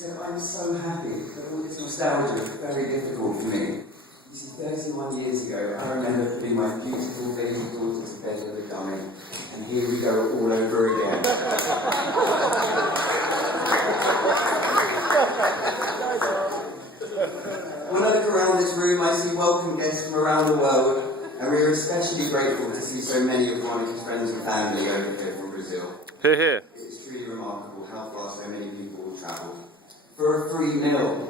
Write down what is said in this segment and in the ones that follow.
said, I'm so happy that all this nostalgia is very difficult for me. You see, 31 years ago, I remember putting my beautiful baby daughter to bed with a dummy, and here we go all over again. When I look around this room, I see welcome guests from around the world, and we are especially grateful to see so many of Veronica's friends and family over here from Brazil. Hear, hear. It's truly remarkable how far so many people will travel for a free meal.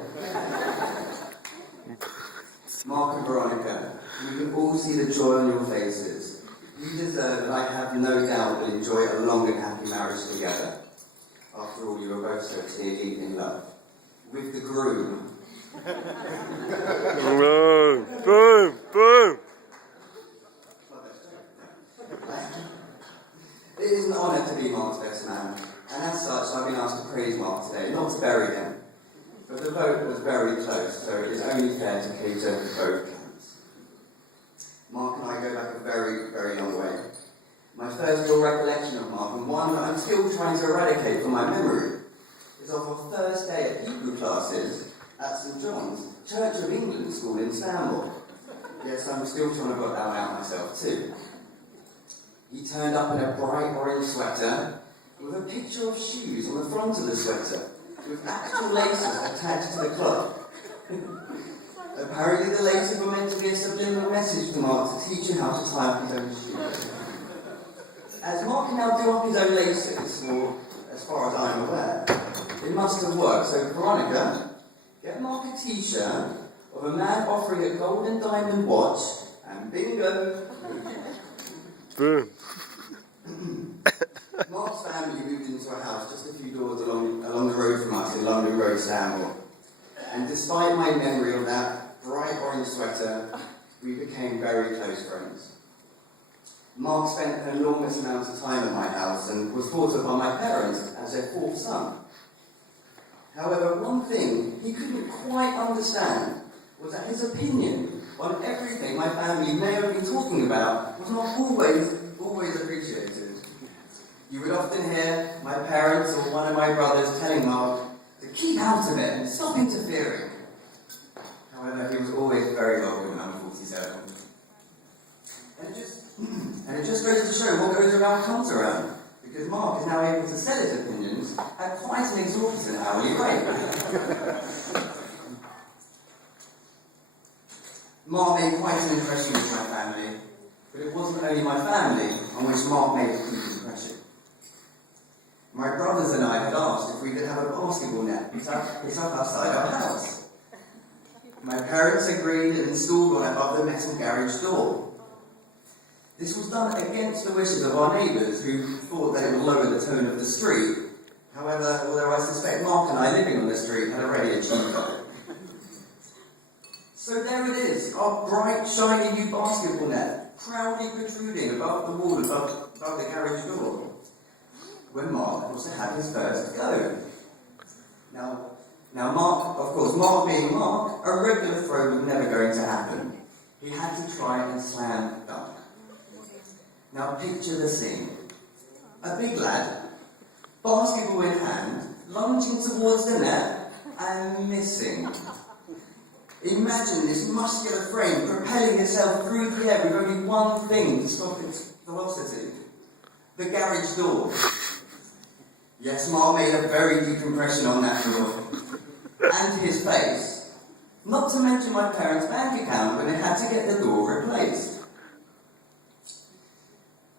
Mark and Veronica, you can all see the joy on your faces. You deserve, and I have no doubt, will enjoy a long and happy marriage together. After all, you are both so clearly in love. With the groom. Boom, boom, boom. It is an honour to be Mark's best man, and as such I've been asked to praise Mark today, not to bury him. But the vote was very close, so it is only fair to cater to both camps. Mark and I go back a very, very long way. My first real recollection of Mark, and one that I'm still trying to eradicate from my memory, is of our first day at Hebrew classes at St John's, Church of England School in Stanmore. Yes, I'm still trying to work that one out myself too. He turned up in a bright orange sweater with a picture of shoes on the front of the sweater, with actual laces attached to the cloth. Apparently the laces were meant to be a subliminal message to Mark to teach him how to tie up his own shoes. As Mark can now do up his own laces, or as far as I'm aware, it must have worked. So Veronica, get Mark a t-shirt of a man offering a gold and diamond watch, and bingo! Boom. Mark's family moved into a house just a few doors along the road from us in London Road, Stanmore. And despite my memory of that bright orange sweater, we became very close friends. Mark spent an enormous amount of time at my house and was thought of by my parents as their fourth son. However, one thing he couldn't quite understand was that his opinion on everything my family may have been talking about was not always appreciated. You would often hear my parents or one of my brothers telling Mark to keep out of it and stop interfering. However, he was always very welcome when I'm 47. And it just goes to show what goes around comes around, because Mark is now able to sell his opinions at quite an exorbitant hourly rate. Mark made quite an impression with my family, but it wasn't only my family on which Mark made a deep impression. My brothers and I had asked if we could have a basketball net put up outside our house. My parents agreed and installed one above the metal garage door. This was done against the wishes of our neighbours, who thought that it would lower the tone of the street. However, although I suspect Mark and I living on the street had already achieved that. So there it is, our bright, shiny new basketball net, proudly protruding above the wall above the garage door, when Mark was to have his first go. Now Mark, of course, Mark being Mark, a regular throw was never going to happen. He had to try and slam dunk. Now picture the scene. A big lad, basketball in hand, lunging towards the net, and missing. Imagine this muscular frame propelling itself through the air with only one thing to stop its velocity. The garage door. Yes, Mark made a very deep impression on that door. And his face. Not to mention my parents' bank account when they had to get the door replaced.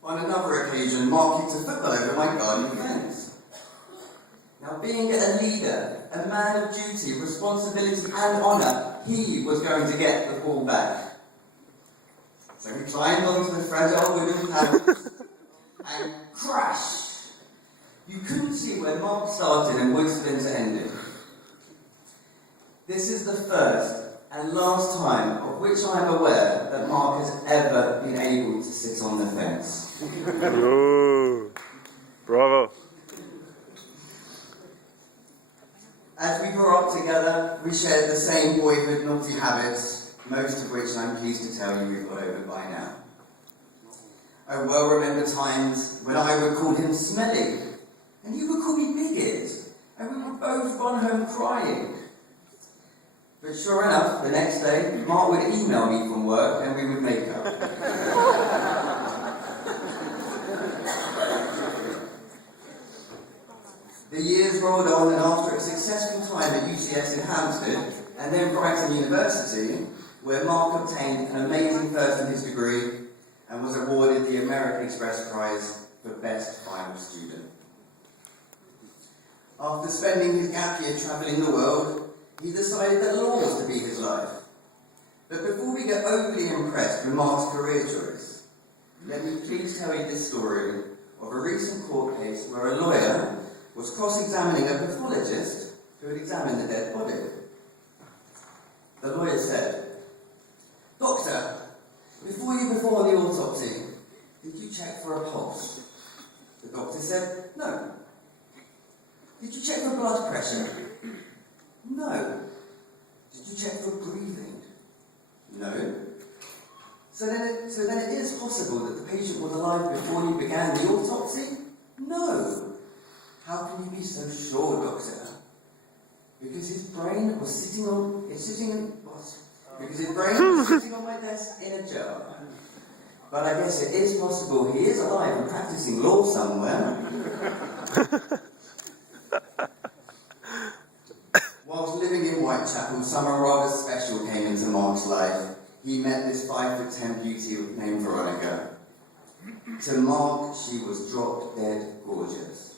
On another occasion, Mark kicked a football over my garden fence. Now, being a leader, a man of duty, responsibility and honour, he was going to get the ball back. So he climbed onto the fragile wooden panels and crash! You couldn't see where Mark started and Wood Splinter ended. This is the first and last time of which I am aware that Mark has ever been able to sit on the fence. Ooh, bravo. As we grew up together, we shared the same boyhood naughty habits, most of which I'm pleased to tell you we've got over by now. I well remember times when I would call him Smelly, and he would call me Big Ears, and we would both gone home crying. But sure enough, the next day, Mark would email me from work and we would make up. The years rolled on, and after a successful time at UCS in Hampstead and then Brighton University, where Mark obtained an amazing first in his degree and was awarded the American Express Prize for Best Final Student. After spending his gap year travelling the world, he decided that law was to be his life. But before we get overly impressed with Mark's career choice, let me please tell you this story of a recent court case where a lawyer was cross-examining a pathologist who had examined the dead body. The lawyer said, "Doctor, before you perform the autopsy, did you check for a pulse?" The doctor said, "No." "Did you check for blood pressure?" "No." "Did you check for breathing?" "No." So then it is possible that the patient was alive before you began the autopsy?" "No." "How can you be so sure, doctor?" Because his brain was sitting on my desk in a jar. But I guess it is possible he is alive and practicing law somewhere. Whilst living in Whitechapel, someone rather special came into Mark's life. He met this 5'10" beauty named Veronica. To Mark, she was drop dead gorgeous.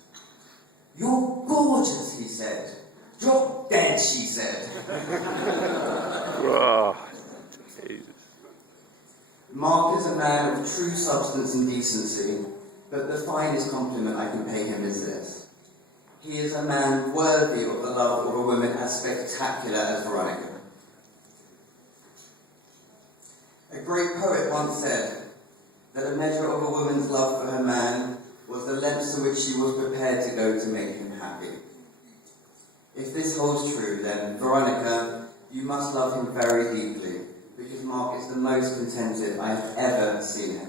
"You're gorgeous," he said. "Drop dead," she said. Oh, Jesus. Mark is a man of true substance and decency, but the finest compliment I can pay him is this: he is a man worthy of the love of a woman as spectacular as Veronica. A great poet once said that a measure of a woman's love for her man was the lengths to which she was prepared to go to make him happy. If this holds true, then, Veronica, you must love him very deeply, because Mark is the most contented I have ever seen him.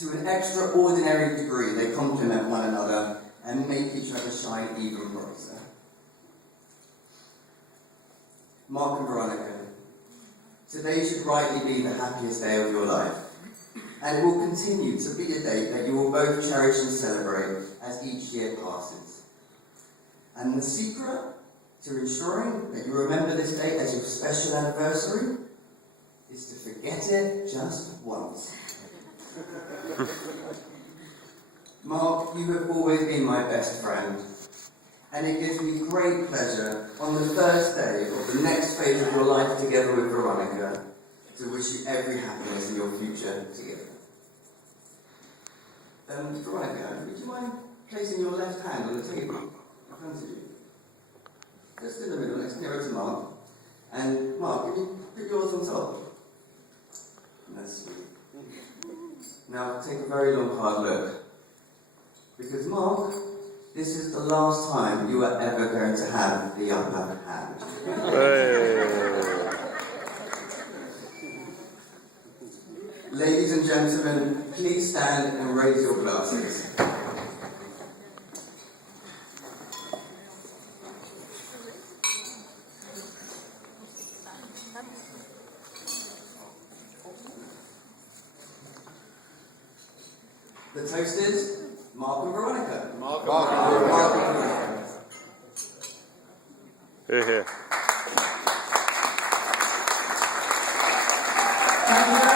To an extraordinary degree, they complement one another and make each other shine even brighter. Mark and Veronica, today should rightly be the happiest day of your life, and it will continue to be a day that you will both cherish and celebrate as each year passes. And the secret to ensuring that you remember this day as your special anniversary is to forget it just once. Mark, you have always been my best friend, and it gives me great pleasure on the first day of the next phase of your life together with Veronica to wish you every happiness in your future together. Veronica, would you mind placing your left hand on the table in front of you? Just in the middle, next nearer to Mark. And Mark, can you put yours on top? That's sweet. Now take a very long, hard look. Because Mark, this is the last time you are ever going to have the upper hand. Hey. Ladies and gentlemen, please stand and raise your glasses. The toast is Mark and Veronica. Mark and Veronica. Here, here. Thank you very